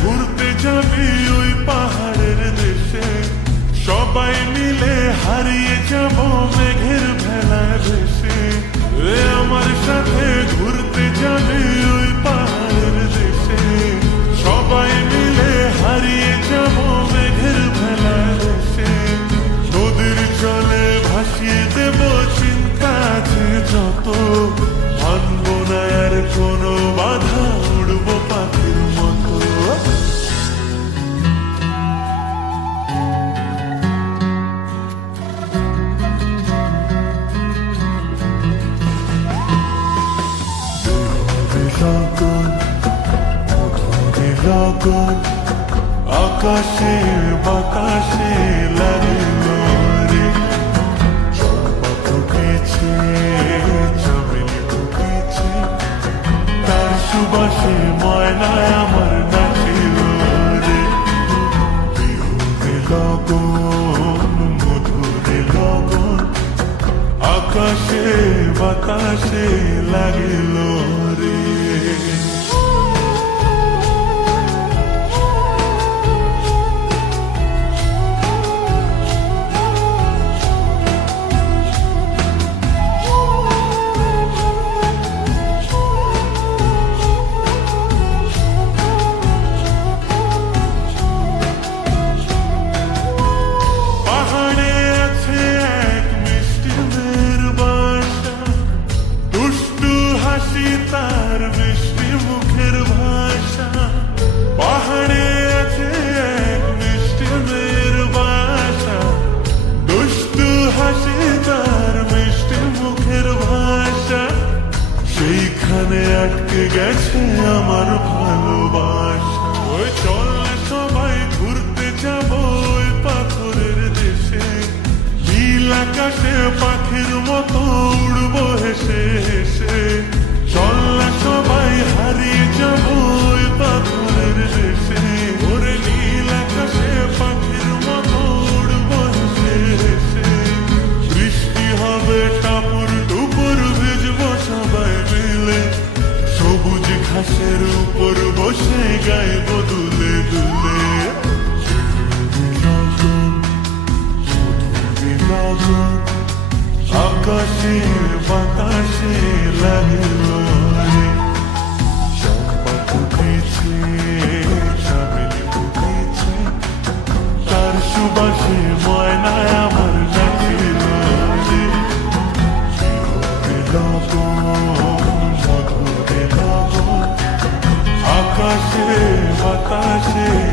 ঘুরতে যাবি ওই পাহাড়ের দেশে। সবাই মিলে হারিয়ে যাব মেঘের ভেলায় ভেসে। আমার সাথে ঘুর আকাশে, বাতাসে লাগিল রে চম্পা ঢুকেছে চমেলি ঢুকেছে তার সুবাসে ময়নায় আমার নাচিল রে বিহুরে লগন মধুরে লগন। আকাশে, বাতাসে লাগিল রে হাসি তার মিষ্টি মুখের ভাষা। পাহাড়ে আছে এক মিষ্টি মেয়ের বাসা। দুষ্টু হাসি তার মিষ্টি মুখের ভাষা। সেইখানে আটকে গেছে আমার ভালোবাসা। ওই চল সবাই, ঘুরতে যাব ওই পাথরের দেশে। নীল আকাশে পাখির মতো ঘাসের উপর বসে গাইব দুলে দুলে। আকাশে বাতাসে লাগিল kaşe